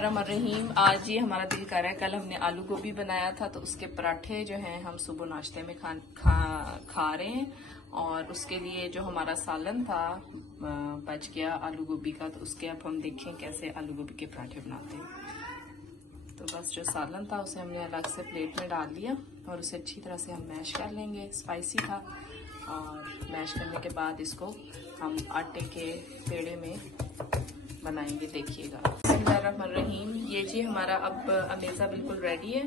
रहीम, आज ये हमारा दिल कर रहा है। कल हमने आलू गोभी बनाया था तो उसके पराठे जो हैं हम सुबह नाश्ते में खा रहे हैं। और उसके लिए जो हमारा सालन था बच गया आलू गोभी का, तो उसके अब हम देखें कैसे आलू गोभी के पराठे बनाते हैं। तो बस जो सालन था उसे हमने अलग से प्लेट में डाल लिया और उसे अच्छी तरह से हम मैश कर लेंगे। स्पाइसी था और मैश करने के बाद इसको हम आटे के पेड़े में बनाएंगे, देखिएगा। बिस्मिल्लाहिर्रहमानिर्रहीम। ये जी हमारा अब अमेज़ा बिल्कुल रेडी है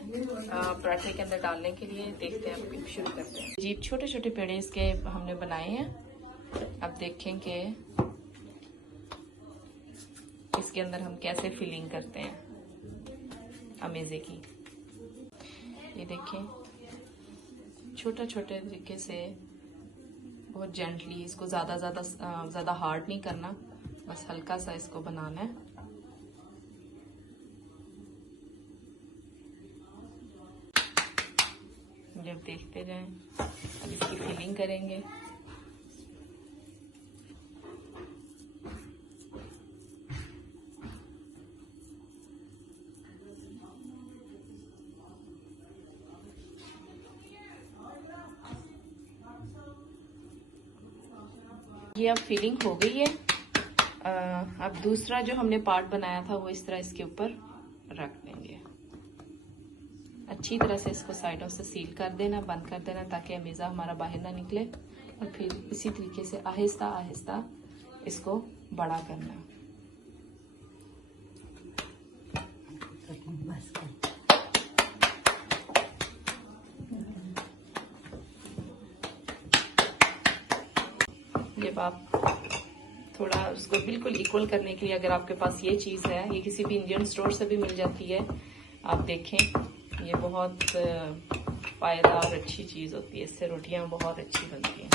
पराठे के अंदर डालने के लिए। देखते हैं, अब शुरू करते हैं जी। छोटे छोटे पेड़े इसके हमने बनाए हैं। अब देखें कि इसके अंदर हम कैसे फिलिंग करते हैं अमेज़े की। ये देखें, छोटे छोटे तरीके से बहुत जेंटली, इसको ज़्यादा हार्ड नहीं करना, बस हल्का सा इसको बनाना है। जब देखते जाएं, अब इसकी फिलिंग करेंगे। ये अब फिलिंग हो गई है। अब दूसरा जो हमने पार्ट बनाया था वो इस तरह इसके ऊपर रख देंगे। अच्छी तरह से इसको साइडों से सील कर देना, बंद कर देना, ताकि अमेज़ा हमारा बाहर ना निकले। और फिर इसी तरीके से आहिस्ता आहिस्ता इसको बड़ा करना। जब आप थोड़ा उसको बिल्कुल इक्वल करने के लिए, अगर आपके पास ये चीज़ है, ये किसी भी इंडियन स्टोर से भी मिल जाती है, आप देखें, ये बहुत पायदार अच्छी चीज़ होती है। इससे रोटियां बहुत अच्छी बनती हैं।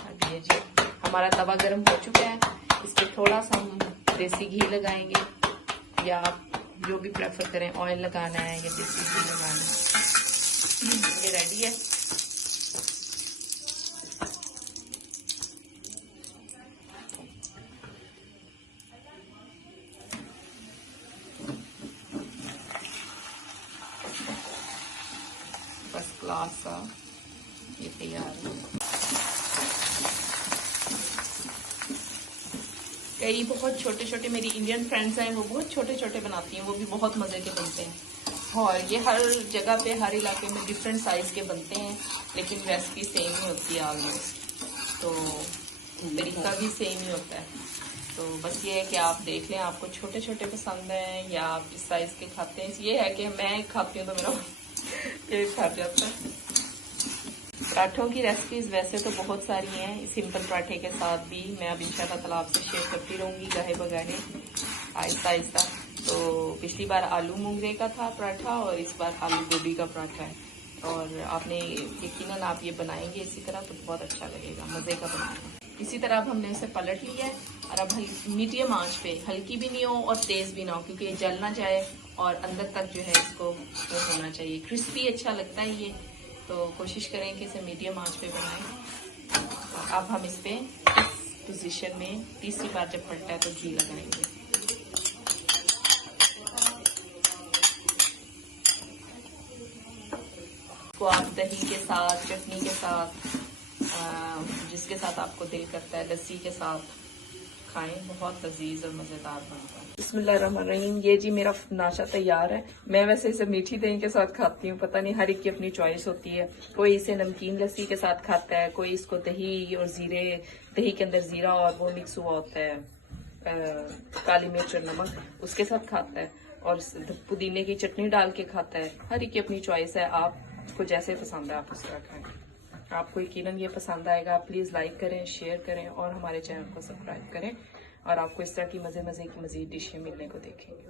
अब ये जी हमारा तवा गर्म हो चुका है, इस पर थोड़ा सा हम देसी घी लगाएंगे, या आप जो भी प्रेफर करें, ऑयल लगाना है या देसी घी लगाना है। ये रेडी है। फर्स्ट क्लास सा ये तैयार है। कई बहुत छोटे छोटे मेरी इंडियन फ्रेंड्स हैं, वो बहुत छोटे छोटे बनाती हैं, वो भी बहुत मज़े के बनते हैं। और ये हर जगह पे, हर इलाके में डिफरेंट साइज़ के बनते हैं, लेकिन रेसिपी सेम ही होती है ऑलमोस्ट, तो तरीका भी सेम ही होता है। तो बस ये है कि आप देख लें, आपको छोटे छोटे पसंद हैं या आप इस साइज़ के खाते हैं। ये है कि मैं खाती हूँ तो मेरा पेट खा जाता है। पराठों की रेसिपीज वैसे तो बहुत सारी हैं, सिंपल पराठे के साथ भी मैं अब इंशाल्लाह ताला आपसे शेयर करती रहूँगी, गाहे बगाहे, आहिस्ता आहिस्ता। तो पिछली बार आलू मूंगरे का था पराठा और इस बार आलू गोभी का पराठा है। और आपने यकीनन आप ये बनाएंगे इसी तरह तो बहुत अच्छा लगेगा, मज़े का बनाना। इसी तरह अब हमने इसे पलट लिया है और अब मीडियम आंच पे, हल्की भी नहीं हो और तेज़ भी ना हो, क्योंकि ये जल ना जाए और अंदर तक जो है इसको होना चाहिए। क्रिस्पी अच्छा लगता है ये, तो कोशिश करें कि इसे मीडियम आंच पे बनाएं। अब हम इस पे इस पोजीशन में तीसरी बार जब पलटा है तो घी लगाएंगे। इसको आप दही के साथ, चटनी के साथ, जिसके साथ आपको दिल करता है, लस्सी के साथ खाएं, बहुत लजीज और मज़ेदार बनता है। बिस्मिल्लाहिर्रहमानिर्रहीम। ये जी मेरा नाश्ता तैयार है। मैं वैसे इसे मीठी दही के साथ खाती हूँ, पता नहीं हर एक की अपनी चॉइस होती है। कोई इसे नमकीन लस्सी के साथ खाता है, कोई इसको दही और दही के अंदर जीरा और वो मिक्स हुआ होता है, काली मिर्च और नमक, उसके साथ खाता है, और पुदीने की चटनी डाल के खाता है। हर एक की अपनी चॉइस है, आपको जैसे पसंद है आप उस तरह खाएं। आपको यकीनन ये पसंद आएगा। प्लीज़ लाइक करें, शेयर करें और हमारे चैनल को सब्सक्राइब करें, और आपको इस तरह की मज़े की मज़ीद डिशें मिलने को देखेंगे।